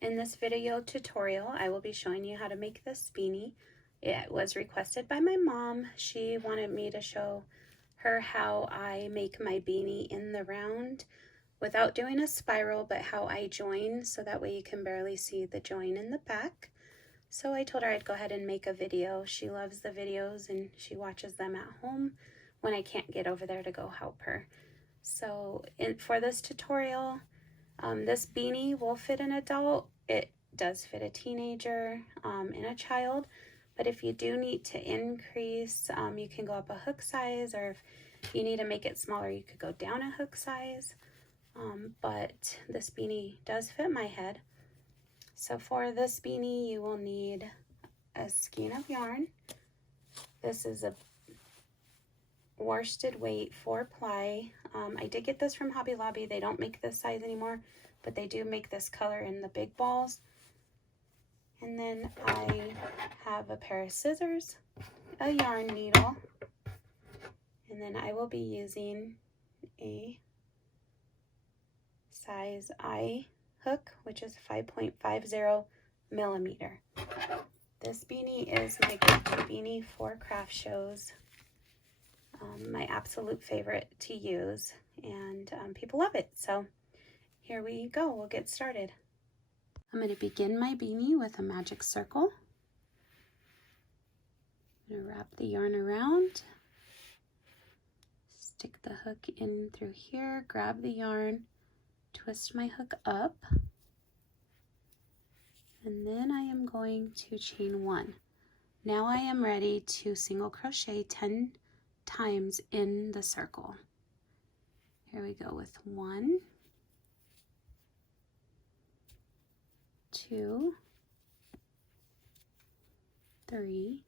In this video tutorial, I will be showing you how to make this beanie. It was requested by my mom. She wanted me to show her how I make my beanie in the round without doing a spiral, but how I join, so that way you can barely see the join in the back. So I told her I'd go ahead and make a video. She loves the videos and she watches them at home when I can't get over there to go help her. So for this tutorial, this beanie will fit an adult. It does fit a teenager and a child, but if you do need to increase, you can go up a hook size, or if you need to make it smaller, you could go down a hook size. But this beanie does fit my head. So for this beanie, you will need a skein of yarn. This is a worsted weight 4-ply. I did get this from Hobby Lobby. They don't make this size anymore, but they do make this color in the big balls. And then I have a pair of scissors, a yarn needle, and then I will be using a size I hook, which is 5.50 millimeter. This beanie is my go-to beanie for craft shows. My absolute favorite to use, and people love it. So here we go, we'll get started. I'm going to begin my beanie with a magic circle. I'm going to wrap the yarn around, stick the hook in through here, grab the yarn, twist my hook up, and then I am going to chain 1. Now I am ready to single crochet 10 times in the circle. Here we go with 1, 2, 3,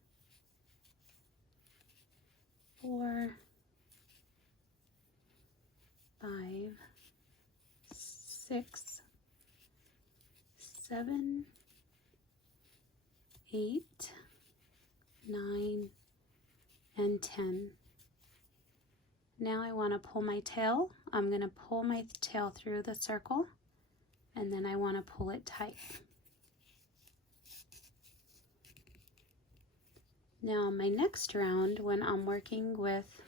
4, 5, 6, 7, 8, 9, and 10. Now I want to pull my tail. I'm going to pull my tail through the circle, and then I want to pull it tight. Now my next round, when I'm working with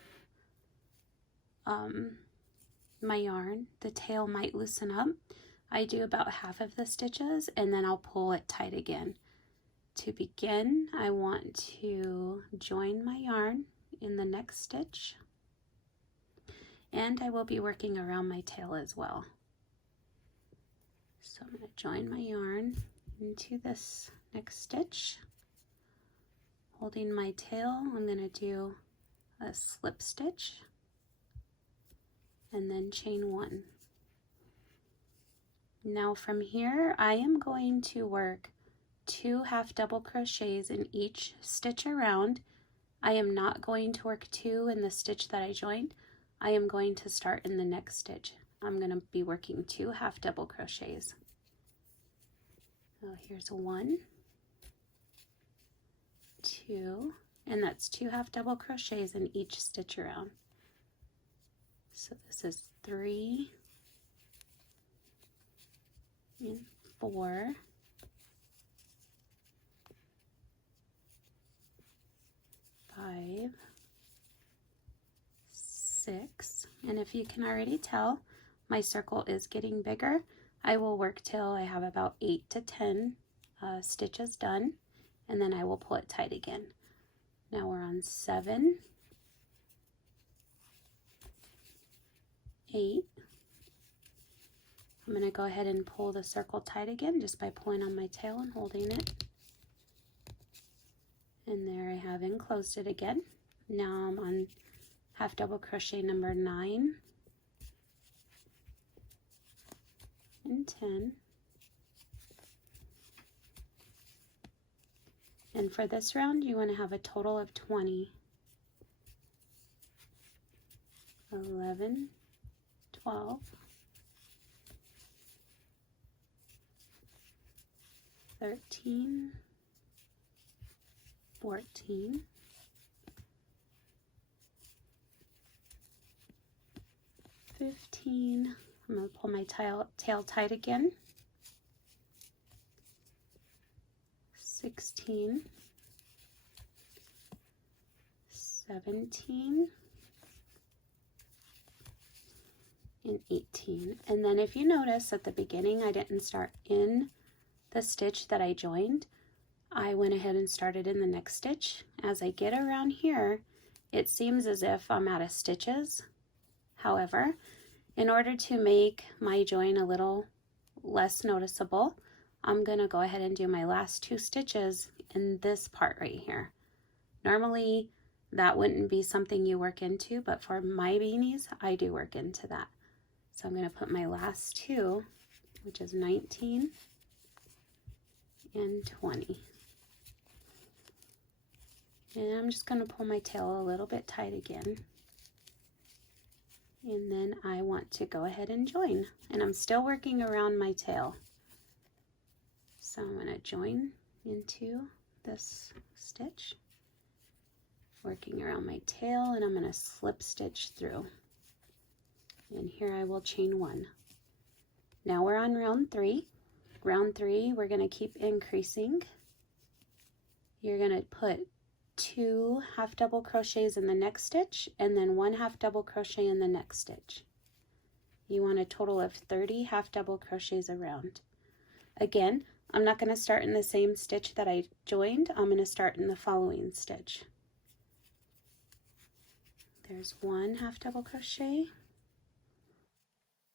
my yarn, the tail might loosen up. I do about half of the stitches and then I'll pull it tight again. To begin, I want to join my yarn in the next stitch, and I will be working around my tail as well. So I'm going to join my yarn into this next stitch. Holding my tail, I'm going to do a slip stitch and then chain 1. Now from here, I am going to work 2 half double crochets in each stitch around. I am not going to work 2 in the stitch that I joined. I am going to start in the next stitch. I'm going to be working 2 half double crochets. So here's 1, 2, and that's 2 half double crochets in each stitch around. So this is 3 and 4, 5, 6, and if you can already tell, my circle is getting bigger. I will work till I have about 8 to 10 stitches done, and then I will pull it tight again. Now we're on 7, 8. I'm going to go ahead and pull the circle tight again just by pulling on my tail and holding it. And there I have enclosed it again. Now I'm on half double crochet number 9 and 10. And for this round, you want to have a total of 20. 11, 12, 13, 14, 15. I'm going to pull my tail tight again. 16, 17, and 18. And then if you notice at the beginning I didn't start in the stitch that I joined, I went ahead and started in the next stitch. As I get around here, it seems as if I'm out of stitches. However, in order to make my join a little less noticeable, I'm going to go ahead and do my last 2 stitches in this part right here. Normally that wouldn't be something you work into, but for my beanies I do work into that. So I'm going to put my last 2, which is 19 and 20. And I'm just going to pull my tail a little bit tight again. And then I want to go ahead and join. And I'm still working around my tail. So I'm going to join into this stitch, working around my tail, and I'm going to slip stitch through. And here I will chain 1. Now we're on round 3. Round 3, we're going to keep increasing. You're going to put 2 half double crochets in the next stitch and then 1 half double crochet in the next stitch. You want a total of 30 half double crochets around. Again, I'm not going to start in the same stitch that I joined. I'm going to start in the following stitch. There's 1 half double crochet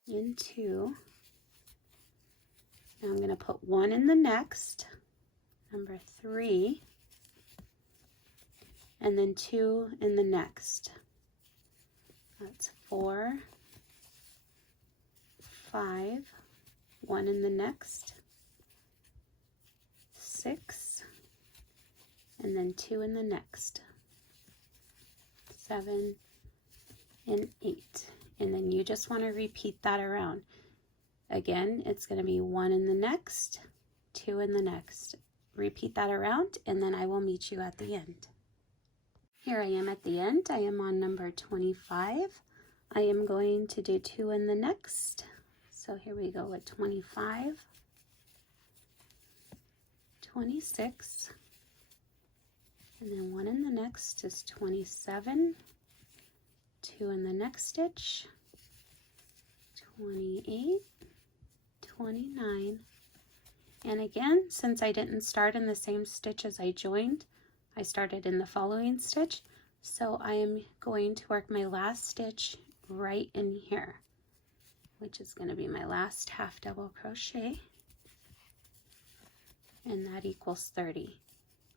in 2. Now I'm going to put 1 in the next, number 3, and then 2 in the next. That's 4, 5, 1 in the next, 6, and then 2 in the next, 7 and 8. And then you just want to repeat that around. Again, it's going to be 1 in the next, 2 in the next. Repeat that around, and then I will meet you at the end. Here I am at the end. I am on number 25. I am going to do 2 in the next. So here we go with 25, 26, and then 1 in the next is 27, 2 in the next stitch, 28, 29, and again, since I didn't start in the same stitch as I joined, I started in the following stitch, so I am going to work my last stitch right in here, which is going to be my last half double crochet, and that equals 30.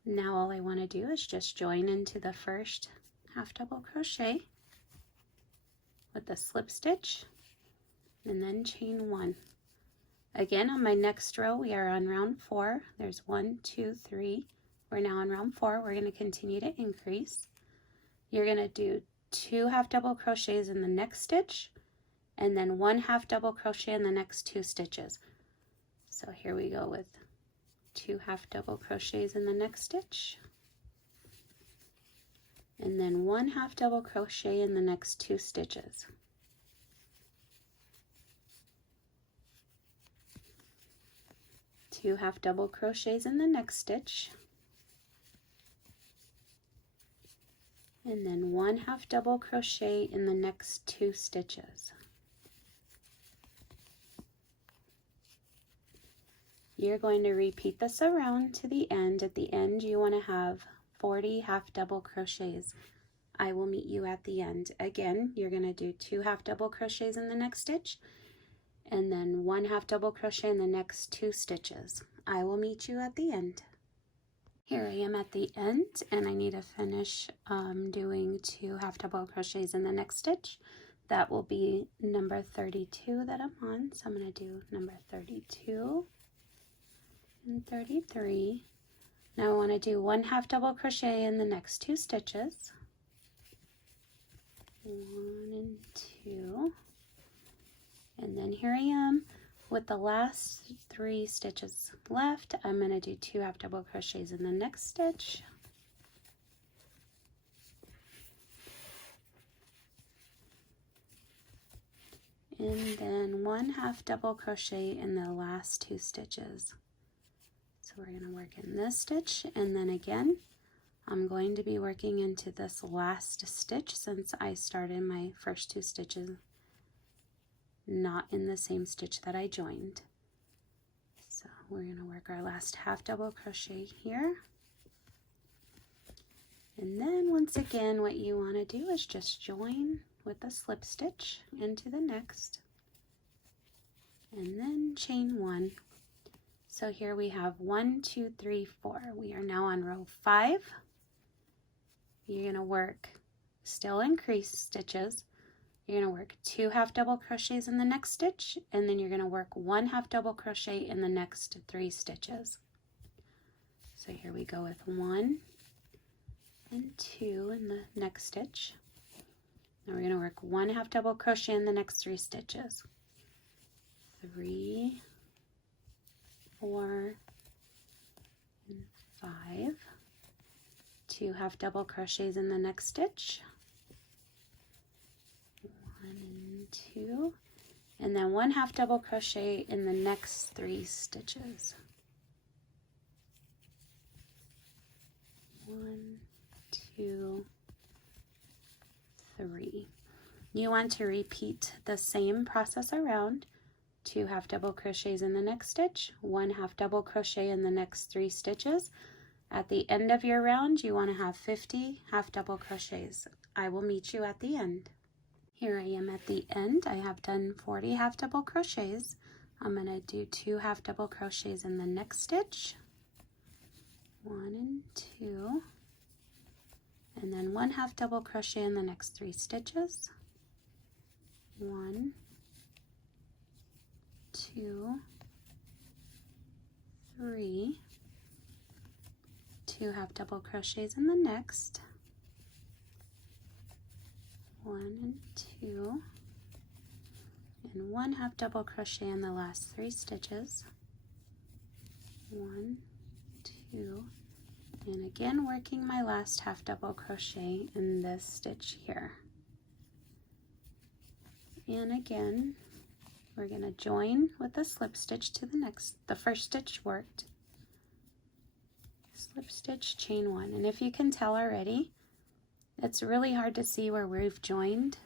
Now all I want to do is just join into the first half double crochet with the slip stitch and then chain 1. Again, on my next row we are on round 4. There's 1, 2, 3. We're now on round 4. We're going to continue to increase. You're going to do 2 half double crochets in the next stitch and then 1 half double crochet in the next 2 stitches. So here we go with 2 half double crochets in the next stitch and then 1 half double crochet in the next 2 stitches. Two half double crochets in the next stitch and then 1 half double crochet in the next 2 stitches. You're going to repeat this around to the end. At the end you want to have 40 half double crochets. I will meet you at the end. Again, you're going to do 2 half double crochets in the next stitch and then 1 half double crochet in the next 2 stitches. I will meet you at the end. Here I am at the end, and I need to finish doing 2 half double crochets in the next stitch. That will be number 32 that I'm on. So I'm going to do number 32 and 33. Now I want to do 1 half double crochet in the next 2 stitches. 1 and 2. And then here I am with the last 3 stitches left. I'm going to do 2 half double crochets in the next stitch. And then 1 half double crochet in the last 2 stitches. So we're going to work in this stitch, and then again I'm going to be working into this last stitch since I started my first 2 stitches not in the same stitch that I joined. So we're going to work our last half double crochet here. And then once again what you want to do is just join with the slip stitch into the next, and then chain 1. So here we have 1, 2, 3, 4. We are now on row 5. You're going to work still increase stitches. You're going to work 2 half double crochets in the next stitch, and then you're going to work 1 half double crochet in the next 3 stitches. So here we go with 1 and 2 in the next stitch. Now we're going to work 1 half double crochet in the next 3 stitches. 3, 4, and 5. 2 half double crochets in the next stitch. 1 and 2, and then 1 half double crochet in the next 3 stitches. 1, 2, 3. You want to repeat the same process around. 2 half double crochets in the next stitch, 1 half double crochet in the next 3 stitches. At the end of your round, you want to have 50 half double crochets. I will meet you at the end. Here I am at the end. I have done 40 half double crochets. I'm going to do 2 half double crochets in the next stitch, 1 and 2, and then 1 half double crochet in the next 3 stitches, 1, 2, 3, 2 half double crochets in the next, 1 and 2, and 1 half double crochet in the last 3 stitches, 1, 2, and again working my last half double crochet in this stitch here. And again we're going to join with the slip stitch to the first stitch worked, slip stitch, chain 1. And if you can tell already, it's really hard to see where we've joined.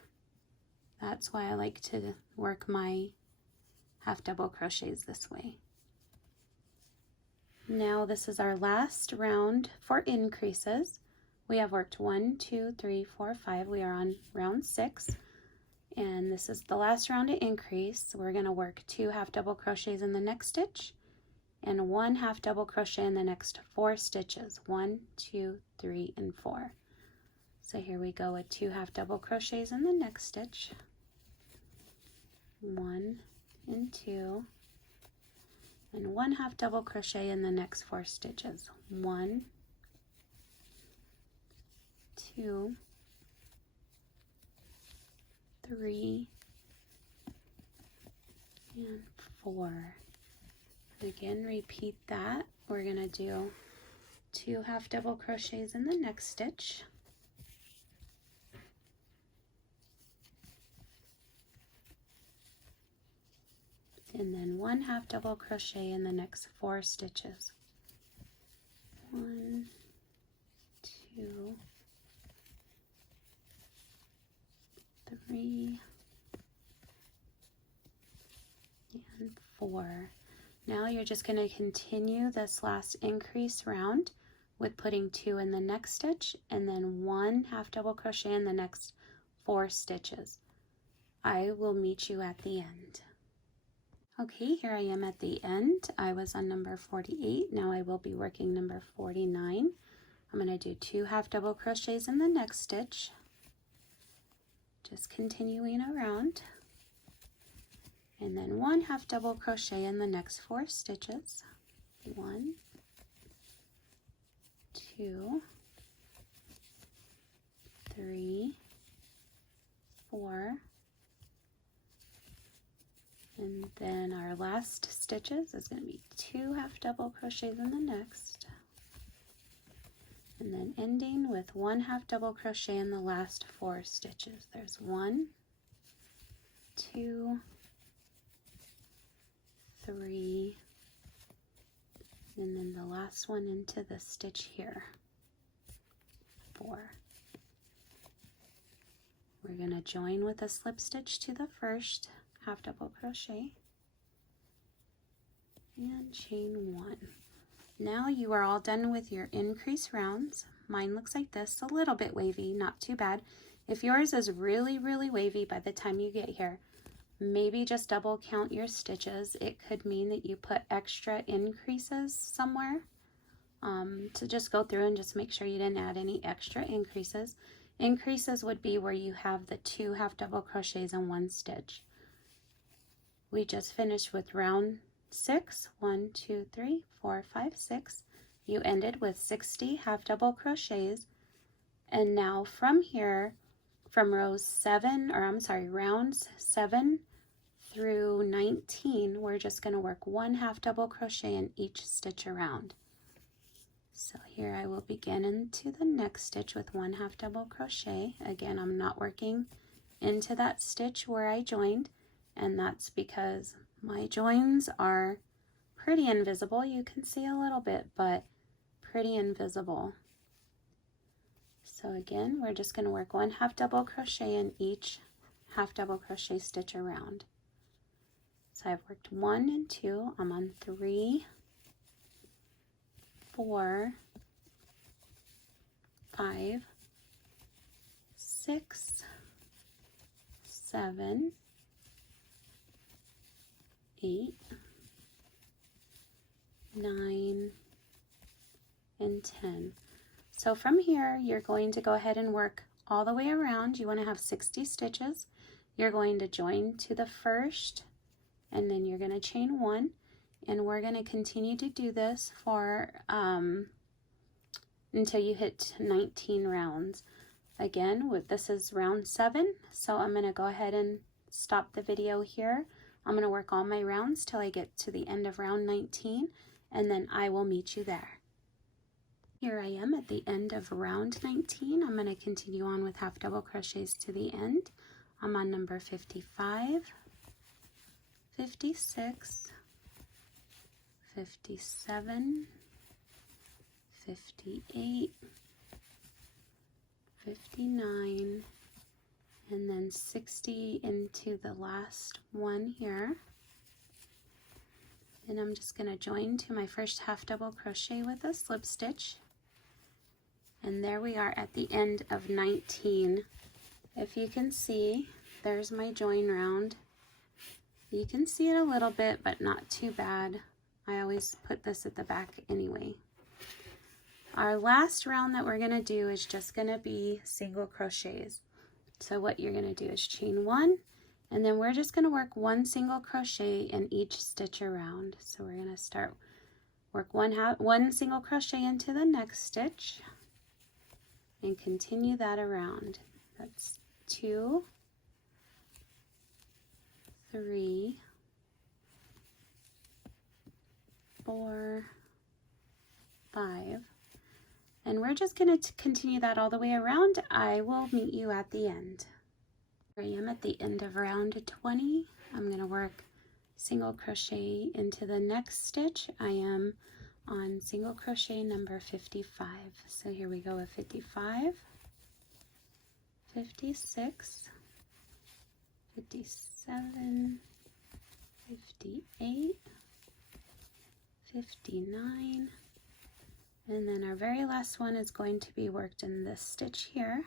That's why I like to work my half double crochets this way. Now this is our last round for increases. We have worked 1, 2, 3, 4, 5. We are on round 6. And this is the last round to increase. We're going to work 2 half double crochets in the next stitch and 1 half double crochet in the next 4 stitches. 1, 2, 3, and 4. So here we go with 2 half double crochets in the next stitch, 1 and 2, and 1 half double crochet in the next 4 stitches. 1, 2, 3, and 4. Again, repeat that. We're going to do 2 half double crochets in the next stitch, and then 1 half double crochet in the next 4 stitches. 1, 2, 3, and 4. Now you're just going to continue this last increase round with putting 2 in the next stitch and then 1 half double crochet in the next 4 stitches. I will meet you at the end. Okay, here I am at the end. I was on number 48. Now I will be working number 49. I'm going to do 2 half double crochets in the next stitch, just continuing around, and then 1 half double crochet in the next 4 stitches. 1, 2, 3, 4, and then our last stitches is going to be 2 half double crochets in the next, and then ending with 1 half double crochet in the last 4 stitches. There's 1, 2, 3, and then the last one into the stitch here, 4. We're going to join with a slip stitch to the first half double crochet and chain 1. Now you are all done with your increase rounds. Mine looks like this, a little bit wavy, not too bad. If yours is really, really wavy by the time you get here, maybe just double count your stitches. It could mean that you put extra increases somewhere. To just go through and just make sure you didn't add any extra increases. Increases would be where you have the 2 half double crochets in 1 stitch. We just finished with round 6. 1, 2, 3, 4, 5, 6. You ended with 60 half double crochets, and now from here, from rounds 7 through 19, we're just going to work 1 half double crochet in each stitch around. So here I will begin into the next stitch with 1 half double crochet. Again, I'm not working into that stitch where I joined, and that's because my joins are pretty invisible. You can see a little bit, but pretty invisible. So again, we're just going to work 1 half double crochet in each half double crochet stitch around. So I've worked 1 and 2. I'm on 3, 4, 5, 6, 7, 8, 9, and 10. So from here, you're going to go ahead and work all the way around. You want to have 60 stitches. You're going to join to the first, and then you're going to chain 1, and we're going to continue to do this for until you hit 19 rounds. Again, this is round 7, so I'm going to go ahead and stop the video here. I'm going to work all my rounds till I get to the end of round 19, and then I will meet you there. Here I am at the end of round 19. I'm going to continue on with half double crochets to the end. I'm on number 55, 56, 57, 58, 59, and then 60 into the last one here. And I'm just going to join to my first half double crochet with a slip stitch. And there we are at the end of 19. If you can see, there's my join round. You can see it a little bit, but not too bad. I always put this at the back anyway. Our last round that we're going to do is just going to be single crochets. So what you're going to do is chain 1, and then we're just going to work 1 single crochet in each stitch around. So we're going to work one single crochet into the next stitch and continue that around. That's 2, 3, 4, 5, and we're just going to continue that all the way around. I will meet you at the end. Here I am at the end of round 20. I'm going to work single crochet into the next stitch. I am on single crochet number 55. So here we go with 55, 56, 57, 58, 59, and then our very last one is going to be worked in this stitch here,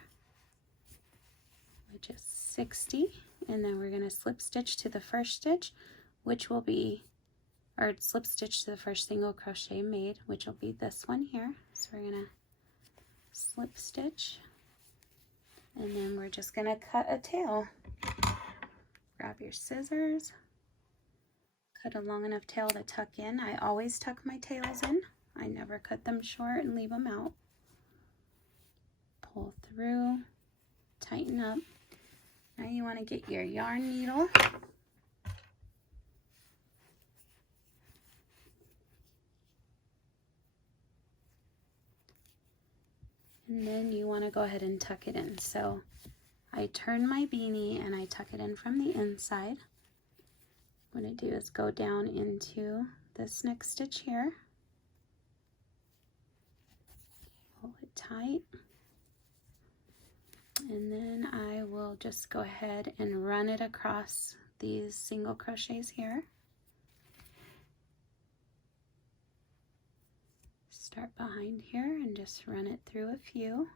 which is 60, and then we're going to slip stitch to the first stitch, which will be, or slip stitch to the first single crochet made, which will be this one here. So we're going to slip stitch, and then we're just going to cut a tail. Grab your scissors, cut a long enough tail to tuck in. I always tuck my tails in. I never cut them short and leave them out. Pull through, tighten up. Now you want to get your yarn needle. And then you want to go ahead and tuck it in. So I turn my beanie and I tuck it in from the inside. What I do is go down into this next stitch here. tight. And then I will just go ahead and run it across these single crochets here. Start behind here and just run it through a few.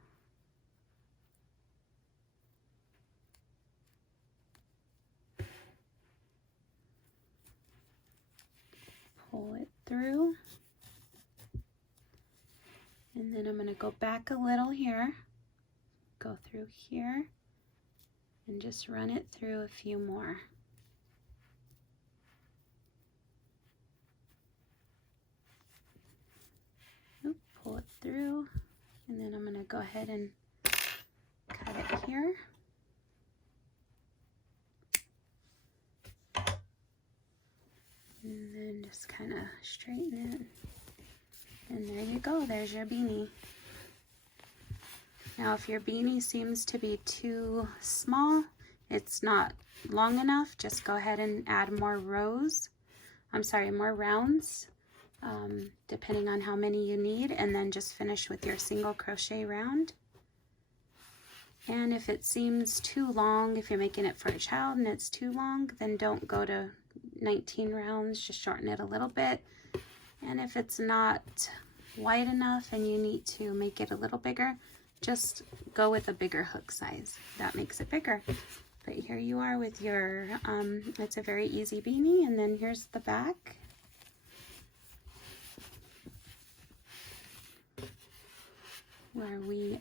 Pull it through. And then I'm going to go back a little here, go through here, and just run it through a few more. Pull it through, and then I'm going to go ahead and cut it here. And then just kind of straighten it. And there you go, there's your beanie. Now if your beanie seems to be too small, it's not long enough, just go ahead and add more rows. More rounds. Depending on how many you need, and then just finish with your single crochet round. And if it seems too long, if you're making it for a child and it's too long, then don't go to 19 rounds, just shorten it a little bit. And if it's not wide enough and you need to make it a little bigger, just go with a bigger hook size. That makes it bigger. But here you are with your, it's a very easy beanie, and then here's the back. Where we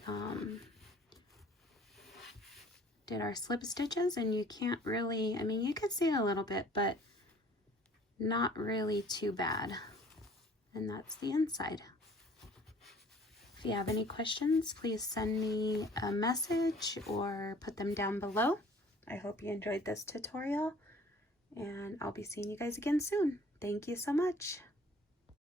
did our slip stitches, and you can't really, I mean, you could see a little bit, but not really too bad. And that's the inside. If you have any questions, please send me a message or put them down below. I hope you enjoyed this tutorial, and I'll be seeing you guys again soon. Thank you so much.